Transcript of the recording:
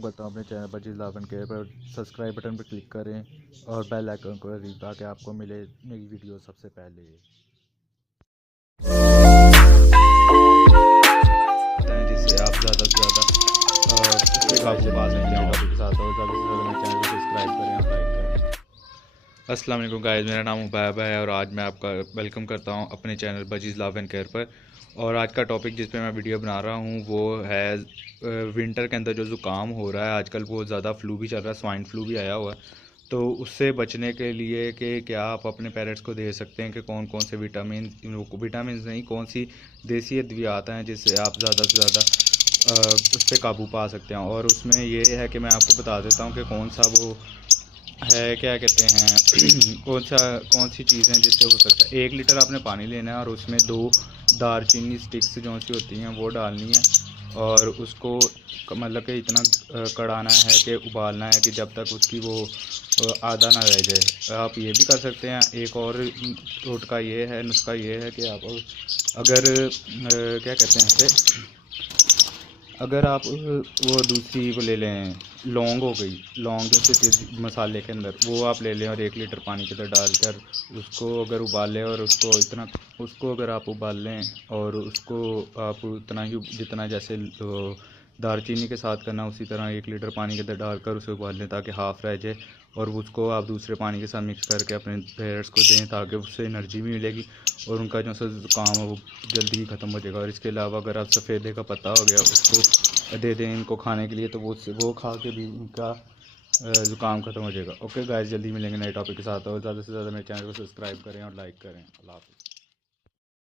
करता हूँ अपने चैनल पर जिलावन के पर सब्सक्राइब बटन पर क्लिक करें और बेल आइकन को ताकि आपको मिले नई वीडियो सबसे पहले। जिससे आप ज़्यादा से ज़्यादा उससे काबू पा सकते हैं टॉपिक के साथ और ज़्यादा से ज़्यादा मेरे चैनल को सब्सक्राइब करें और लाइक करें। अस्सलाम वालेकुम गाइस, मेरा नाम उबैब है और आज मैं आपका वेलकम करता हूं अपने channel budgies love and care पर। और आज का टॉपिक जिस पे मैं वीडियो बना रहा हूं वो है विंटर के अंदर जो ज़ुकाम हो रहा है आजकल, बहुत ज़्यादा फ्लू भी चल रहा है, स्वाइन फ्लू भी आया हुआ है। तो उससे बचने के लिए कि क्या आप अपने पेरेंट्स को दे सकते हैं कि कौन कौन से विटामिन नहीं, कौन सी देसी अद्वियात हैं जिससे आप ज़्यादा से ज़्यादा उस पर काबू पा सकते हैं। और उसमें ये है कि मैं आपको बता देता हूँ कि कौन सा वो है, क्या कहते हैं कौन सी चीज़ें जिससे हो सकता है। 1 लीटर आपने पानी लेना है और उसमें 2 दालचीनी स्टिक्स जो सी होती हैं वो डालनी है और उसको मतलब कि इतना कढ़ाना है कि उबालना है कि जब तक उसकी वो आधा ना रह जाए। आप ये भी कर सकते हैं। एक और टोटका ये है, नुस्खा ये है कि आप अगर क्या कहते हैं इसे, अगर आप वो दूसरी वो ले लें, लौंग हो गई, लौंग जैसे तेज़ मसाले के अंदर वो आप ले लें और 1 लीटर पानी के अंदर डालकर उसको अगर उबाल लें और उसको अगर आप उबाल लें और उसको आप उतना ही जितना जैसे दालचीनी के साथ करना उसी तरह 1 लीटर पानी के अंदर डालकर उसे उबाल लें ताकि हाफ़ रह जाए और उसको आप दूसरे पानी के साथ मिक्स करके अपने पेरेंट्स को दें ताकि उससे एनर्जी भी मिलेगी और उनका जो सा ज़ुकाम है वो जल्दी ही ख़त्म हो जाएगा। और इसके अलावा अगर आप सफ़ेदे का पत्ता हो गया उसको दे दें इनको खाने के लिए तो वो खा के भी इनका ज़ुकाम ख़त्म हो जाएगा। ओके गाइस, जल्दी मिलेंगे नए टॉपिक के साथ और ज़्यादा से ज़्यादा मेरे चैनल को सब्सक्राइब करें और लाइक करें। अल्लाह हाफ़िज़।